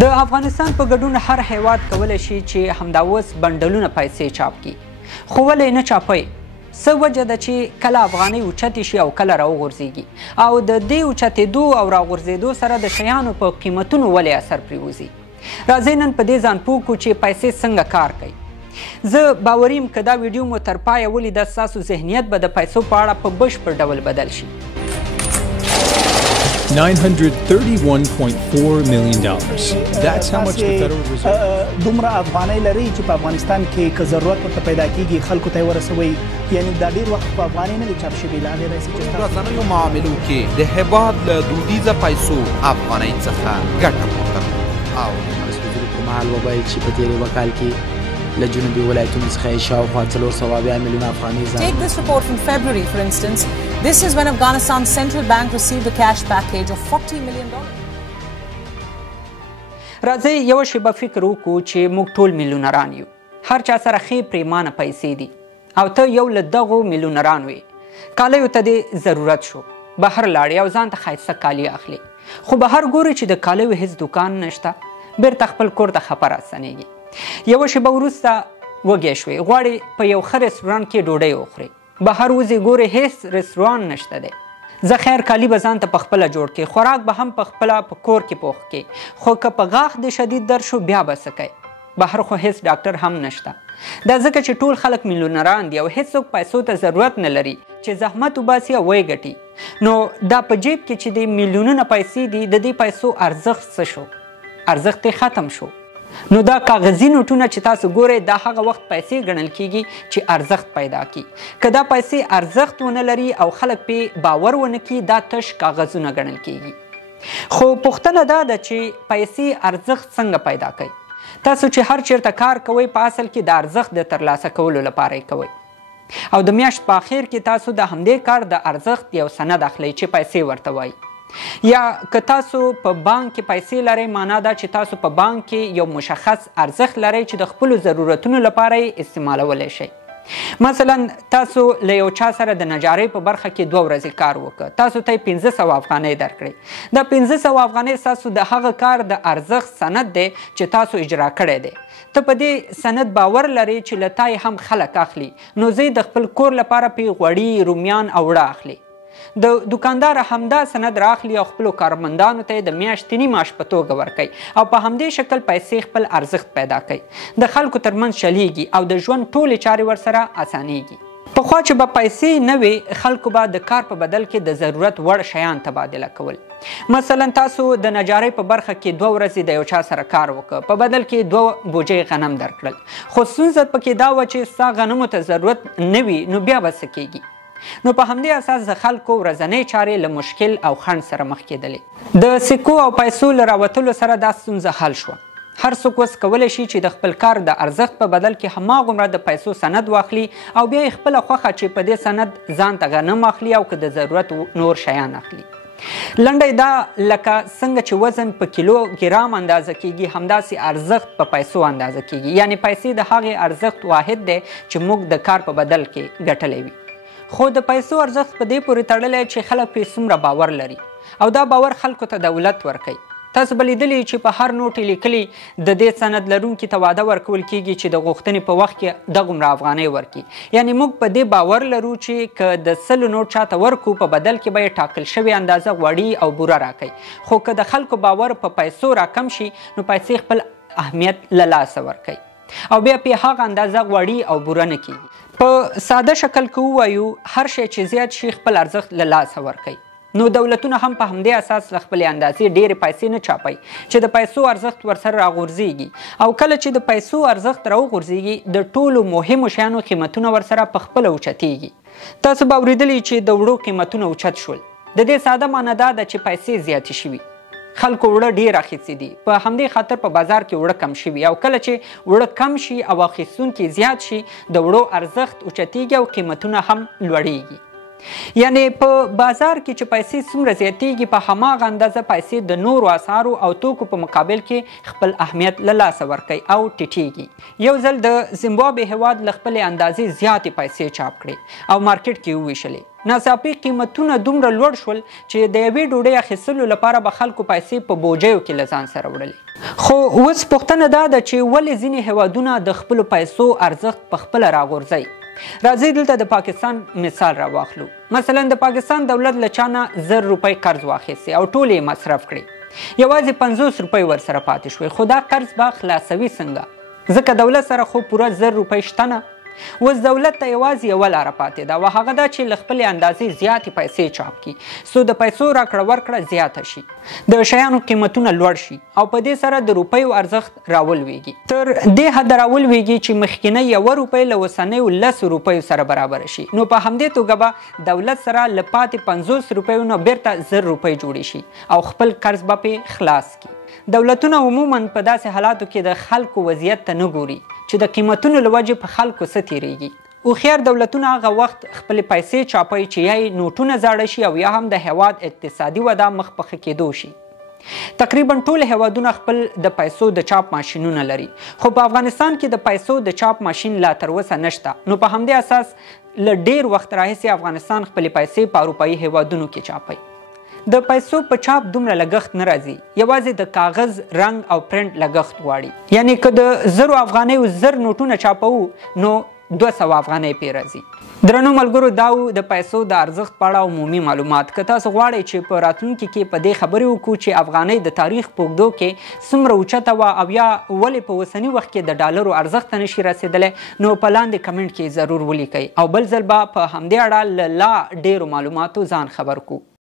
د افغانستان په ګډون هر هیواد کولی شي چې همدا اوس بنډلونه پیسې چاپ کړي، خو ولې نه چاپوي؟ څه وجه ده چې کله افغانۍ اوچتې شي او کله راوغورځېږي، او د دې اوچتېدو او راغورځېدو سره د شیانو په قیمتونو ولې اثر پرېوځي؟ راځئ نن په دې ځان پوه کړو چې پیسې څنګه کار کوي. زه باوري یم که دا ویډیو مو تر پایه ولیده ستاسو ذهنیت به د پیسو په اړه په بشپړ ډول بدل شي. $931.4 million. That's how much the Federal Reserve. دومره افغانۍ لري چې په افغانستان کې که ضرورت ورته پیدا کیږي خلکو ته یې ورسوي، یعنی دا ډېر وخت په افغانۍ نه دي چاپ شوي. له هغې راځي چې رسنیو معاملو کې د هېواد له دودیزه پیسو افغانۍ څخه ګټه پورته کړه او په مهال وویل چې په تېرې اوه کال کې له جنوبي ولایتونو څخه یې شاوخوا 480 میلیونه افغانۍ ځان. Take this report from February, for instance. This is when Afghanistan's central bank received a cash package of $40 million. راځئ یوه شیبه فکر وکړو چې موږ ټول میلیونران یو، هر چا سره ښې پریمانه پیسې دي، او ته یو له دغو میلیونرانو یې. کالیو ته دې ضرورت شو، بهر لاړې او ځان ته ښایسته کالي اخلي، خو بهر ګورې چې د کالیو هیڅ دوکان نشته، بیرته خپل کور ته خپه راستنېږي. یوه شیبه وروسته وږی شوې، غواړې په یو ښه رستورانت کې ډوډۍ وخورې، بهر وځې ګورې هیڅ رستوران نشته دی. زه خیر کالي به ځان ته پخپله جوړ کړې، خوراک به هم پخپله په کور کې پوخ کړې، خو که په غاښ دې شدید درد شو بیا به څه کوې؟ بهر خو هیڅ ډاکټر هم نشته. دا ځکه چې ټول خلک میلیونران دي او هیڅوک پیسو ته ضرورت نه لري چې زحمت وباسي او ویې ګټي. نو دا په جیب کې چې د میلیونونه پیسې دي، د دې پیسو ارزښت څه شو؟ ارزښت یې ختم شو. نو دا کاغذي نوټونه چې تاسو ګورئ دا هغه وخت پیسې ګڼل کیږي چې ارزښت پیدا کړي. که دا پیسې ارزښت ونه لري او خلک پې باور ونه کړي، دا تش کاغذونه ګڼل کیږي. خو پوښتنه دا ده چې پیسې ارزښت څنګه پیدا کوي؟ تاسو چې هر چیرته کار کوئ په اصل کې د ارزښت د ترلاسه کولو لپاره یې کوئ، او د میاشت په اخر کې تاسو د همدې کار د ارزښت یو سند اخلئ چې پیسې ورته وایي. یا که تاسو په بانک کې پیسې لرئ، معنا دا چې تاسو په بانک کې یو مشخص ارزښت لرئ چې د خپلو ضرورتونو لپاره یې استعمالولی شئ. مثلا تاسو له یو چا سره د نجارۍ په برخه کې 2 ورځې کار وکړ، تاسو ته یې 500 افغانۍ درکړئ. دا 500 افغانۍ ستاسو د هغه کار د ارزښت سند دی چې تاسو اجرا کړی دی. ته په دې سند باور لرئ چې له تا یې هم خلک اخلي، نو زه د خپل کور لپاره پې غوړي، رومیان او وړه اخلي. د دوکاندار همدا سند راخلي او خپلو کارمندانو ته یې د میاشتني معاش په توګه ورکوي، او په همدې شکل پیسې خپل ارزښت پیدا کوي، د خلکو ترمنځ چلیږي او د ژوند ټولې چارې ورسره اسانیږي. پخوا چې به پیسې نه وې، خلکو به د کار په بدل کې د ضرورت وړ شیان تبادله کول. مثلا تاسو د نجارۍ په برخه کې 2 ورځې د یو چا سره کار وکړ، په بدل کې 2 بوجۍ غنم درکړل، خو ستونزه پکې دا وه چې ستا غنمو ته ضرورت نه وي، نو بیا به څه کیږي؟ نو په همدې اساس د خلکو ورځنۍ چارې له مشکل او خنډ سره مخ کېدلې. د سکو او پیسو له راوتلو سره دا ستونزه حل شوه. هر څوک اوس کولی شي چې د خپل کار د ارزښت په بدل کې هماغومره د پیسو سند واخلي او بیا یې خپله خوښه چې په دې سند ځان ته غنم اخلي او که د ضرورت نور شیان اخلي. لنډی دا لکه څنګه چې وزن په کیلو ګرام اندازه کیږي، همداسې ارزښت په پیسو اندازه کیږي. یعنی پیسې د هغې ارزښت واحد دی چې موږ د کار په بدل کې ګټلی وي. خو د پیسو ارزښت په دې پورې تړلی چې خلک پرې څومره باور لري، او دا باور خلکو ته دولت ورکوي. تاسو به لیدلي چې په هر نوټ یې لیکلي د دې سند لرونکي ته واده ورکول کیږي چې د غوښتنې په وخت کې دغومره افغانۍ ورکړي. یعنی موږ په دې باور لرو چې که د 100 نوټ چاته ورکو، په بدل کې به یې ټاکل شوې اندازه غوړي او بوره راکوي. خو که د خلکو باور په پیسو راکم شي، نو پیسې خپل اهمیت له لاسه ورکوي او بیا پې هغه اندازه غوړي او بوره نه کیږي. په ساده شکل که ووایو، هر شی چې زیات شي خپل ارزښت له لاسه ورکوي. نو دولتونه هم په همدې اساس له خپلې اندازې ډېرې پیسې نه چاپوي چې د پیسو ارزښت ورسره راغورځېږي، او کله چې د پیسو ارزښت راوغورځېږي، د ټولو مهمو شیانو قیمتونه ورسره پخپله اوچتېږي. تاسو به اورېدلي چې د وړو قیمتونه اوچت شول. د دې ساده معنی دا ده چې پیسې زیاتې شوي، خلکو وړه ډېر اخیستي دي، په همدې خاطر په بازار کې وړه کم شوي، او کله چې وړه کم شي او اخیستونکي زیات شي، د وړو ارزښت اوچتېږي او قیمتونه هم لوړېږي. یعنی په بازار کې چې پیسې څومره زیاتیږي په هماغه اندازه پیسې د نورو اسعارو او توکو په مقابل کې خپل اهمیت له لاسه ورکوي او ټیټیږي. یو ځل د زیمبابوې هیواد له خپلې اندازې زیاتې پیسې چاپ کړې او مارکیټ کې وویشلې. ناڅاپي قیمتونه دومره لوړ شول چې د یوې ډوډۍ اخیستلو لپاره به خلکو پیسې په بوجیو کې له ځان سره وړلې. خو اوس پوښتنه دا ده چې ولې ځینې هیوادونه د خپلو پیسو ارزښت په خپله راغورځوي. راځئ دلته د پاکستان مثال راواخلو. مثلا د پاکستان دولت له چا نه 1000 روپۍ قرض واخیستې او ټول یې مصرف کړي. یوازې 50 روپۍ ورسره پاتې شوې، خو دا قرض به خلاصوي څنګه؟ ځکه دولت سره خو پوره 1000 روپۍ شته نه. اوس دولت ته یوازې یوه لاره پاتې ده، او هغه دا چې له خپلې اندازې زیاتې پیسې چاپ کړي څو د پیسو راکړه ورکړه زیاته شي، د شیانو قیمتونه لوړ شي او په دې سره د روپیو ارزښت راولویږي تر دې حده راولویږي چې مخکینۍ 1 روپۍ له اوسنیو 10 روپیو سره برابر شي. نو په همدې توګه به دولت سره له پاتې 50 روپیو نه بیرته 1000 روپۍ جوړې شي او خپل قرض به پې خلاص کړي. دولتونه عموما په داسې حالاتو کې د خلکو وضعیت ته نه ګوري چې د قیمتونو له وجې په خلکو څه تیریږي. هوښیار دولتونه هغه وخت خپلې پیسې چاپوي چې یا یې نوټونه زاړه شي او یا هم د هیواد اقتصادي وده مخ په ښه کېدو شي. تقریبا ټول هیوادونه خپل د پیسو د چاپ ماشینونه لري، خو په افغانستان کې د پیسو د چاپ ماشین لا تر اوسه نشته. نو په همدې اساس له ډیر وخت راهیسې افغانستان خپلې پیسې په اروپایي هیوادونو کې چاپوي. د پیسو په چاپ دومره لګښت نه راځي، یوازې د کاغذ رنګ او پرنټ لګښت غواړي. یعنی که د 1000 افغانیو 1000 نوټونه چاپوو نو 200 افغانۍ پې راځي. درنو ملګرو، دا و د پیسو د ارزښت په اړه عمومي معلومات. که تاسو غواړئ چې په راتلونکي کې په دې خبرې وکړو چې افغانۍ د تاریخ په اوږدو کې څومره اوچته وه او یا ولې په اوسني وخت کې د ډالرو ارزښت ته نشي رسېدلی، نو په لاندې کمنټ کې ضرور ولیکئ او بل ځل به په همدې اړه له لا ډېرو معلوماتو ځان خبر کړو.